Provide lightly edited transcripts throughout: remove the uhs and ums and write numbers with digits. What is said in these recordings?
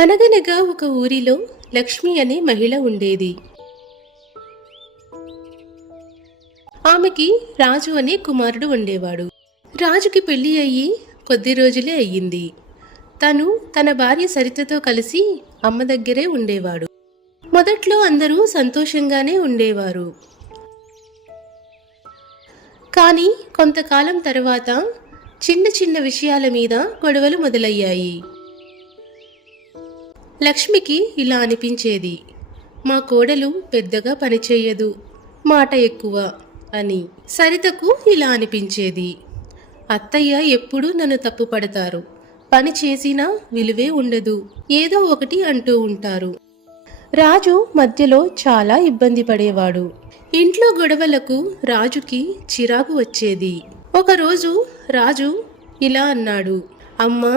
అనగనగా ఒక ఊరిలో లక్ష్మి అనే మహిళ ఉండేది. ఆమెకి రాజు అనే కుమారుడు ఉండేవాడు. రాజుకి పెళ్లి అయ్యి కొద్ది రోజులే అయ్యింది. తను తన భార్య సరితతో కలిసి అమ్మ దగ్గరే ఉండేవాడు. మొదట్లో అందరూ సంతోషంగానే ఉండేవారు. కానీ కొంతకాలం తర్వాత చిన్న చిన్న విషయాల మీద గొడవలు మొదలయ్యాయి. లక్ష్మికి ఇలా అనిపించేది, మా కోడలు పెద్దగా పనిచేయదు, మాట ఎక్కువ అని. సరితకు ఇలా అనిపించేది, అత్తయ్య ఎప్పుడూ నన్ను తప్పు పడతారు, పని చేసినా విలువే ఉండదు, ఏదో ఒకటి అంటూ ఉంటారు. రాజు మధ్యలో చాలా ఇబ్బంది పడేవాడు. ఇంట్లో గొడవలకు రాజుకి చిరాకు వచ్చేది. ఒకరోజు రాజు ఇలా అన్నాడు, అమ్మా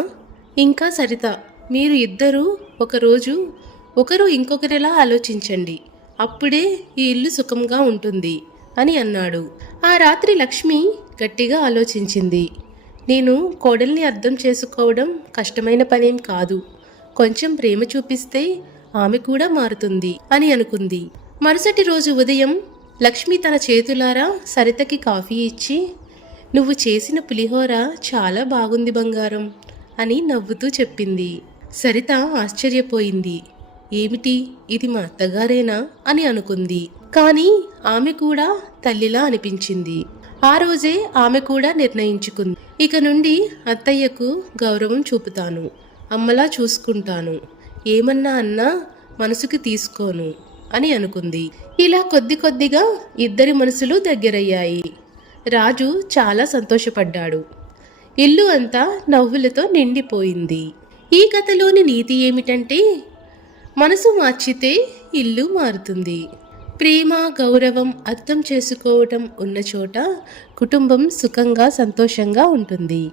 ఇంకా సరిత, మీరు ఇద్దరూ ఒకరోజు ఒకరు ఇంకొకరిలా ఆలోచించండి, అప్పుడే ఈ ఇల్లు సుఖంగా ఉంటుంది అని అన్నాడు. ఆ రాత్రి లక్ష్మి గట్టిగా ఆలోచించింది. నేను కోడల్ని అర్థం చేసుకోవడం కష్టమైన పనేం కాదు, కొంచెం ప్రేమ చూపిస్తే ఆమె కూడా మారుతుంది అని అనుకుంది. మరుసటి రోజు ఉదయం లక్ష్మి తన చేతులారా సరితకి కాఫీ ఇచ్చి, నువ్వు చేసిన పులిహోర చాలా బాగుంది బంగారం అని నవ్వుతూ చెప్పింది. సరిత ఆశ్చర్యపోయింది. ఏమిటి, ఇది మా అత్తగారేనా అని అనుకుంది. కానీ ఆమె కూడా తల్లిలా అనిపించింది. ఆ రోజే ఆమె కూడా నిర్ణయించుకుంది, ఇక నుండి అత్తయ్యకు గౌరవం చూపుతాను, అమ్మలా చూసుకుంటాను, ఏమన్నా అన్నా మనసుకి తీసుకోను అని అనుకుంది. ఇలా కొద్ది కొద్దిగా ఇద్దరి మనసులు దగ్గరయ్యాయి. రాజు చాలా సంతోషపడ్డాడు. ఇల్లు అంతా నవ్వులతో నిండిపోయింది. ఈ కథలోని నీతి ఏమిటంటే, మనసు మార్చితే ఇల్లు మారుతుంది. ప్రేమ, గౌరవం, అర్థం చేసుకోవటం ఉన్న చోట కుటుంబం సుఖంగా, సంతోషంగా ఉంటుంది.